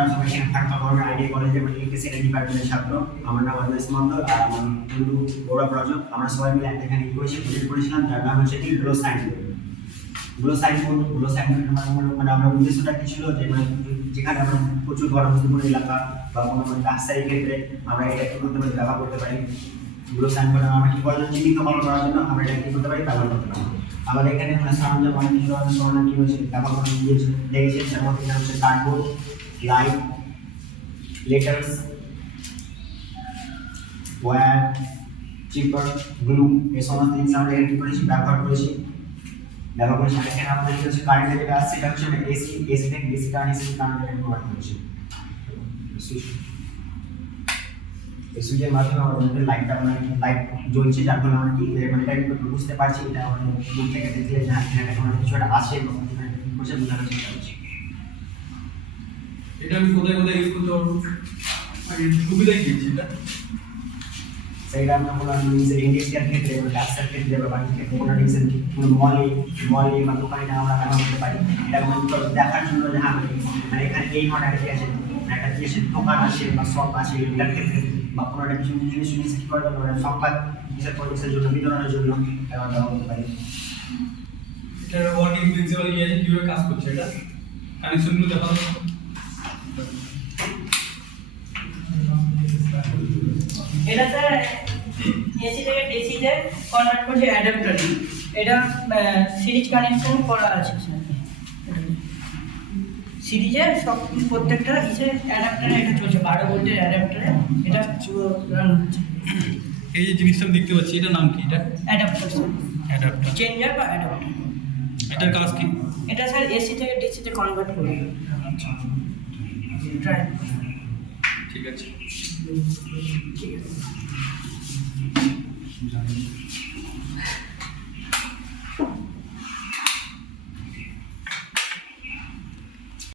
আমরা সবাই এখানে থাকতে পারবো আইডিয়া কলেজে মানে সেকেন্ড ডিপার্টমেন্টের ছাত্র। আমার নাম অনিমেষ মন্ডল আর আমার বন্ধু গৌরব রজক। আমরা সবাই মিলে একটা এখানে প্রজেক্ট করেছিলাম যার নাম হচ্ছে গ্লো সাইনবোর্ড। গ্লো সাইনবোর্ড মানে আমরা উদ্দেশ্যটা কি ছিল যে মানে যেখানে আমরা প্রচুর ঘনবসতিপূর্ণ এলাকা বা কোনো রাস্তার ক্ষেত্রে আমরা এটা কি করতে পারি, ব্যবহার করতে পারি। গ্লো সাইনবোর্ড আমরা কি করার জন্য চিহ্নিতকরণ করার জন্য আমরা এটা কি করতে পারি, ব্যবহার করতে পারি। আমাদের এখানে সরঞ্জাম অনেক কিছু সরঞ্জাম কি হচ্ছে ব্যবহার করে লেগেছে, যার মধ্যে হচ্ছে কার্ডবোর্ড, লাইট, লেটার্স, ওয়্যার, চিপার, গ্লু, এই সমস্ত জিনিস আমরা এখানে কি করেছি, ব্যবহার করেছি। আর এখানে আমাদের কি হচ্ছে কারেন্ট যেটা আসছে এটা হচ্ছে এসি থেকে ডিসি কারেন্ট এখানে প্রোভাইড করেছি। এই সুইচের মাধ্যমে আমাদের লাইটটা লাইট জ্বলছে, যার ফলে আমরা কি মানে এটা বুঝতে পারছি এটা আমাদের দূর থেকে দেখলে যে এখানে কোনো কিছু একটা আসে এবং এখানে কি করছে বোঝানোর চেষ্টা করছি। এটা আমি কোথায় কোথায় ইউজ করতে পারবো, আগে সুবিধা কি এটা? সেইটা আমরা কোনো ইন্ডাস্ট্রিয়াল ক্ষেত্রে বা ডাক্তার ক্ষেত্রে বা বাড়ির ক্ষেত্রে কোনো ডিজাইন কোনো মলে বা দোকানে আমরা ব্যবহার করতে পারি। এটা দেখার জন্য যে হ্যাঁ মানে এখানে এই ধরনের একটা আছে, একটা জিনিস দোকান আছে বা শপ আছে এটার ক্ষেত্রে বা কোনো একটা কিছু জিনিস কি করার জন্য সংবাদ বিশেষ পরিবেশের জন্য বিতরণের জন্য ব্যবহার করতে পারি। এটার ওয়ার্কিং প্রিন্সিপাল কি আছে, কিভাবে কাজ করছে এটা কানেকশনগুলো দেখাবো। এটা স্যার এসি থেকে ডিসি তে কনভার্ট করছে অ্যাডাপ্টারে। এটা সিরিজ কানেকশন করা আছে স্যার। সিরিজের সব প্রত্যেকটা ইসে অ্যাডাপ্টারে এটা চলছে 12 ভোল্টের অ্যাডাপ্টারে এটা রান হচ্ছে। এই যে জিনিসটা আমি দেখতে পাচ্ছি এটার নাম কি? এটা অ্যাডাপ্টার স্যার, অ্যাডাপ্টার। চেঞ্জার বা অ্যাডাপ্টার। এটার কাজ কি? এটা স্যার এসি থেকে ডিসি তে কনভার্ট করে। আচ্ছা ট্রাই ঠিক আছে। ঠিক আছে।